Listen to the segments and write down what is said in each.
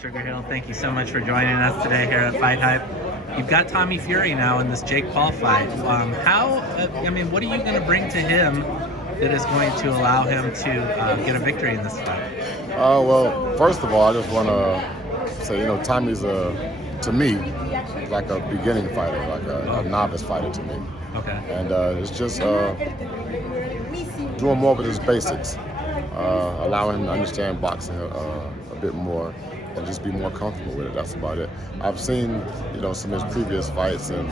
Sugarhill, thank you so much for joining us today here at FightHype. You've got Tommy Fury now in this Jake Paul fight. What are you going to bring to him that is going to allow him to get a victory in this fight? Well, first of all, I just want to say, Tommy's to me like a beginning fighter, like a novice fighter to me. Okay. And it's just doing more with his basics, allowing him to understand boxing a bit more, and just be more comfortable with it. That's about it. I've seen, some of his previous fights, and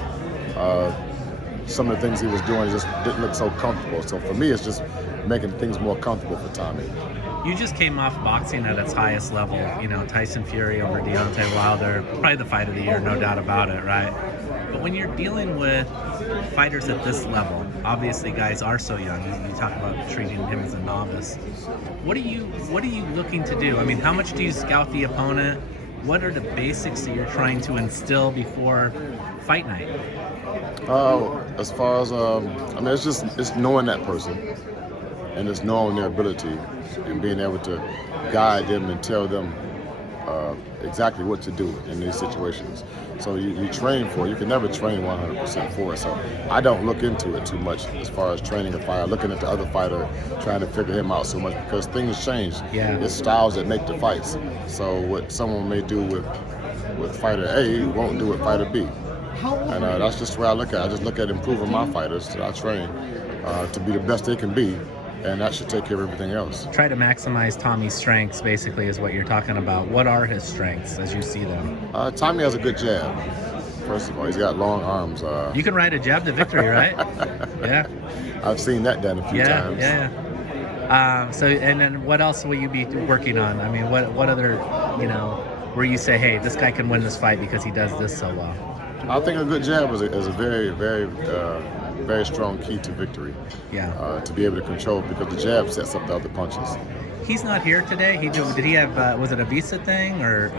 some of the things he was doing just didn't look so comfortable. So for me, it's just making things more comfortable for Tommy. You just came off boxing at its highest level, Tyson Fury over Deontay Wilder, probably the fight of the year, no doubt about it, right? But when you're dealing with fighters at this level, obviously guys are so young, you talk about treating him as a novice. What are you looking to do? I mean, how much do you scout the opponent? What are the basics that you're trying to instill before fight night? As far as, it's knowing that person, and it's knowing their ability and being able to guide them and tell them exactly what to do in these situations. So you train for it. You can never train 100% for it. So I don't look into it too much as far as training a fighter, looking at the other fighter, trying to figure him out so much, because things change. Yeah. It's styles that make the fights. So what someone may do with fighter A won't do with fighter B. And that's just the way I look at it. I just look at improving my fighters that I train to be the best they can be, and that should take care of everything else. Try to maximize Tommy's strengths, basically, is what you're talking about. What are his strengths as you see them? Tommy has a good jab. First of all, he's got long arms. You can ride a jab to victory, right? Yeah. I've seen that done a few times. Yeah. So, and then what else will you be working on? I mean, what other, where you say, hey, this guy can win this fight because he does this so well? I think a good jab is a very, very, very strong key to victory. Yeah. To be able to control, because the jab sets up the other punches. He's not here today. Did he have? Was it a visa thing or?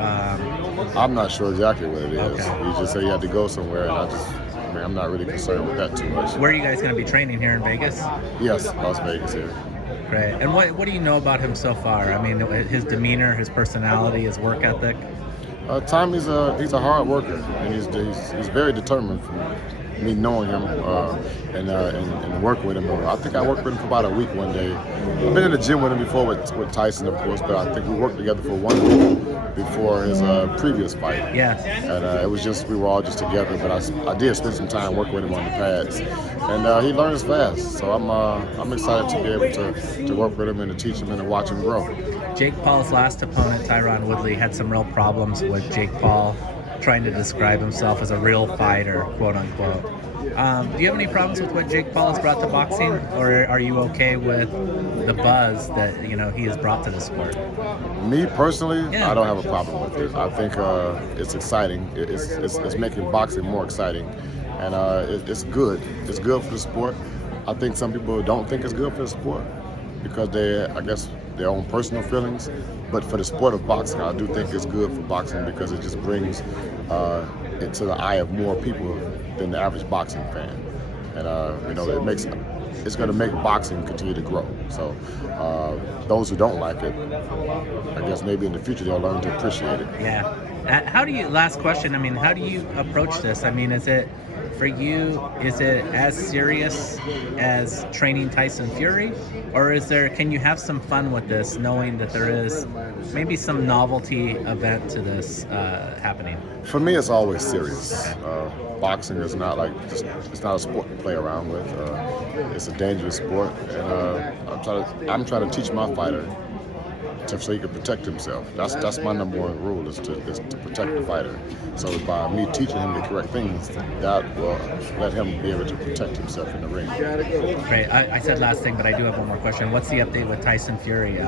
I'm not sure exactly what it is. Okay. He just said he had to go somewhere, and I'm not really concerned with that too much. Where are you guys going to be training here in Vegas? Yes, Las Vegas here. Great. And what do you know about him so far? I mean, his demeanor, his personality, his work ethic. Tommy's he's a hard worker, and he's very determined. From me knowing him and working with him. I think I worked with him for about a week one day. I've been in the gym with him before with Tyson, of course, but I think we worked together for 1 week before his previous fight. Yes. And it was just, we were all just together, but I did spend some time working with him on the pads. And he learns fast, so I'm excited to be able to work with him and to teach him and to watch him grow. Jake Paul's last opponent, Tyron Woodley, had some real problems with Jake Paul trying to describe himself as a real fighter, quote unquote. Do you have any problems with what Jake Paul has brought to boxing, or are you okay with the buzz that he has brought to the sport? Me personally, I don't have a problem with it. I think it's exciting. It's making boxing more exciting, and it's good. It's good for the sport. I think some people don't think it's good for the sport because their own personal feelings. But for the sport of boxing, I do think it's good for boxing because it just brings it to the eye of more people than the average boxing fan. And it's going to make boxing continue to grow. So those who don't like it, I guess maybe in the future they'll learn to appreciate it. Yeah. Last question, how do you approach this? For you, is it as serious as training Tyson Fury? Or can you have some fun with this, knowing that there is maybe some novelty event to this happening? For me, it's always serious. Boxing is not it's not a sport to play around with. It's a dangerous sport, and I'm trying to teach my fighter so he can protect himself. That's my number one rule, is to protect the fighter. So by me teaching him the correct things, that will let him be able to protect himself in the ring. Great. I said last thing, but I do have one more question. What's the update with Tyson Fury?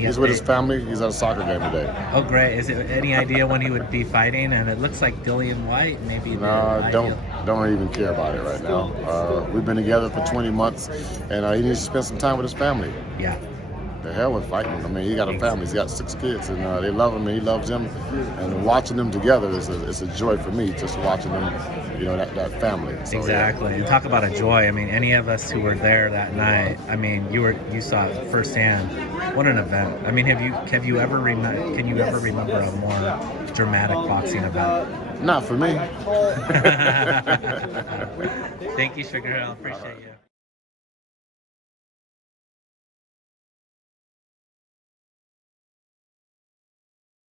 He's with his family. He's at a soccer game today. Oh, great. Is it any idea when he would be fighting? And it looks like Dillian White, maybe. No, don't even care about it right now. We've been together for 20 months, and he needs to spend some time with his family. Yeah. the hell with fighting. I mean, he got a family. He's got 6 kids, and they love him, and he loves them. And watching them together is a joy for me. Just watching them, that family. So, exactly. And talk about a joy. I mean, any of us who were there that night. I mean, you saw it firsthand. What an event. I mean, can you ever remember a more dramatic boxing event? Not for me. Thank you, Sugarhill. Appreciate you.